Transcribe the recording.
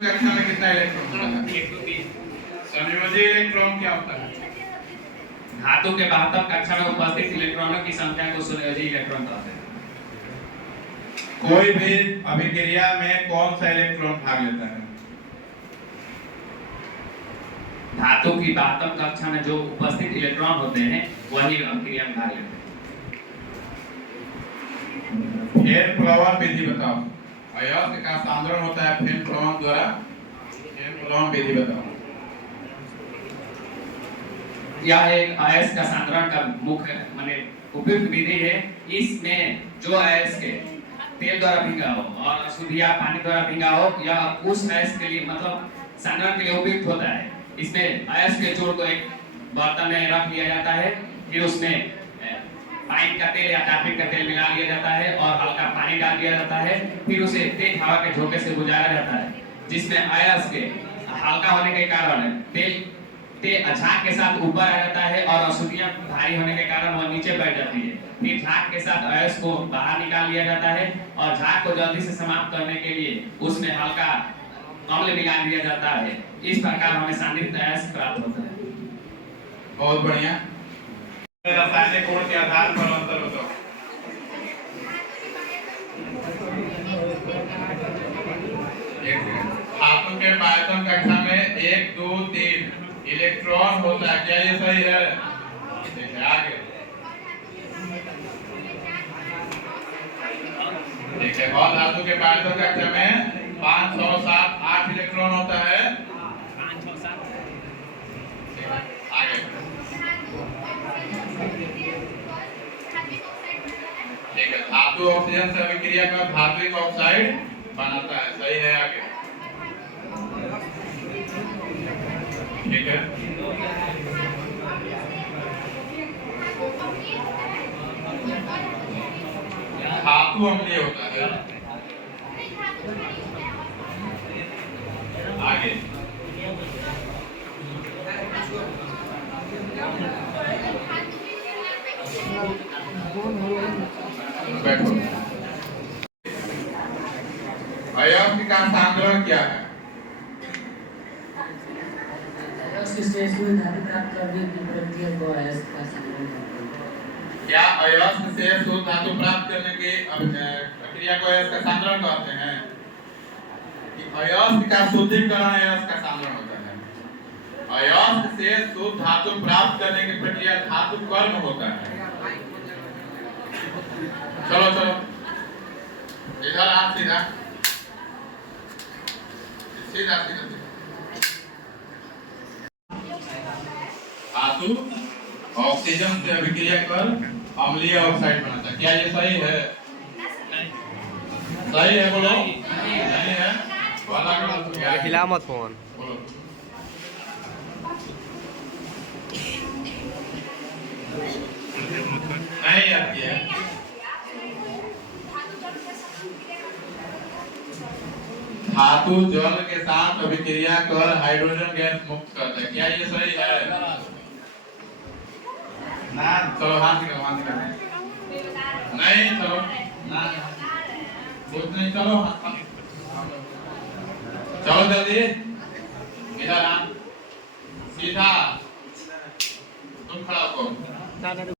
कक्षा में कितना इलेक्ट्रॉन होता है? 130। संयोजी इलेक्ट्रॉन क्या होता है? धातु के वाहक कक्षा में उपस्थित इलेक्ट्रॉनों की संख्या को संयोजी इलेक्ट्रॉन कहते हैं। कोई भी अभिक्रिया में कौन सा इलेक्ट्रॉन भाग लेता है? धातु की वाहक कक्षा में जो उपस्थित इलेक्ट्रॉन होते हैं वही अभिक्रिया में भाग लेते हैं। फेन प्लवन विधि बताओ। अयस्क का सांद्रण होता है फेन प्लवन द्वारा। फेन प्लवन विधि बताओ। यह एक अयस्क का सांद्रण का मुख्य माने उपयुक्त विधि है। इसमें जो अयस्क तेल द्वारा भींगा हो और अशुद्धियां पानी द्वारा भींगा हो, यह उस अयस्क के लिए मतलब सांद्रण के लिए उपयुक्त होता है। इसमें अयस्क के चूर्ण को एक बर्तन में रख लिया जाता है, फिर उसमें पाइन का तेल या कार्पेट का तेल मिला लिया जाता है और हल्का पानी डाल दिया जाता है, फिर उसे तेज हवा के झोंके से गुजारा जाता है, जिसमें अयस्क हल्का होने के कारण तेल झाग के साथ ऊपर आ जाता है और अशुद्धियां भारी होने के कारण वह नीचे बैठ जाती है। फिर झाग के साथ अयस्क को बाहर निकाल लिया जाता है और झाग को जल्दी से समाप्त करने के लिए उसमें हल्का अम्ल मिला दिया जाता है। इस प्रकार हमें सांद्रित अयस्क प्राप्त होता है। बहुत बढ़िया। रासायनिक गुण के आधार पर अंतर बताओ। धातु के आयतन कक्षा में 1 2 3 इलेक्ट्रॉन होता है, क्या ये सही है? ठीक है, आगे। ठीक है, और धातु के आयतन कक्षा में 5 6 7 8 इलेक्ट्रॉन होता है। 5 6 7 आगे। ठीक है, धातु ऑक्सीजन से अभिक्रिया कर धात्विक ऑक्साइड बनाता है, सही है, आगे। ठीक है, धातु अम्लीय होता है, आगे। बैठो। अयस्क का सांद्रण क्या है? क्या अयस्क से शुद्ध धातु प्राप्त करने की प्रक्रिया को अयस्क का सांद्रण कहते हैं? कि अयस्क का शुद्धिकरण अयस्क का सांद्रण होता है। अयस्क से शुद्ध धातु प्राप्त करने की प्रक्रिया धातु कर्म होता है। चलो चलो, इधर आप सीधा सीधा सीधा। धातु ऑक्सीजन से अभिक्रिया कर अम्लीय ऑक्साइड बनाता है, क्या ये सही है? सही है, बोलो। नहीं है, वाला हिला मत फोन। बोलो। नहीं आती है। धातु जल के साथ अभिक्रिया कर हाइड्रोजन गैस मुक्त करता है, क्या ये सही है? ना, चलो हाथ निकालो। नहीं, चलो ना, कुछ नहीं, चलो चलो जल्दी, इधर आ, सीधा तुम खड़ा हो।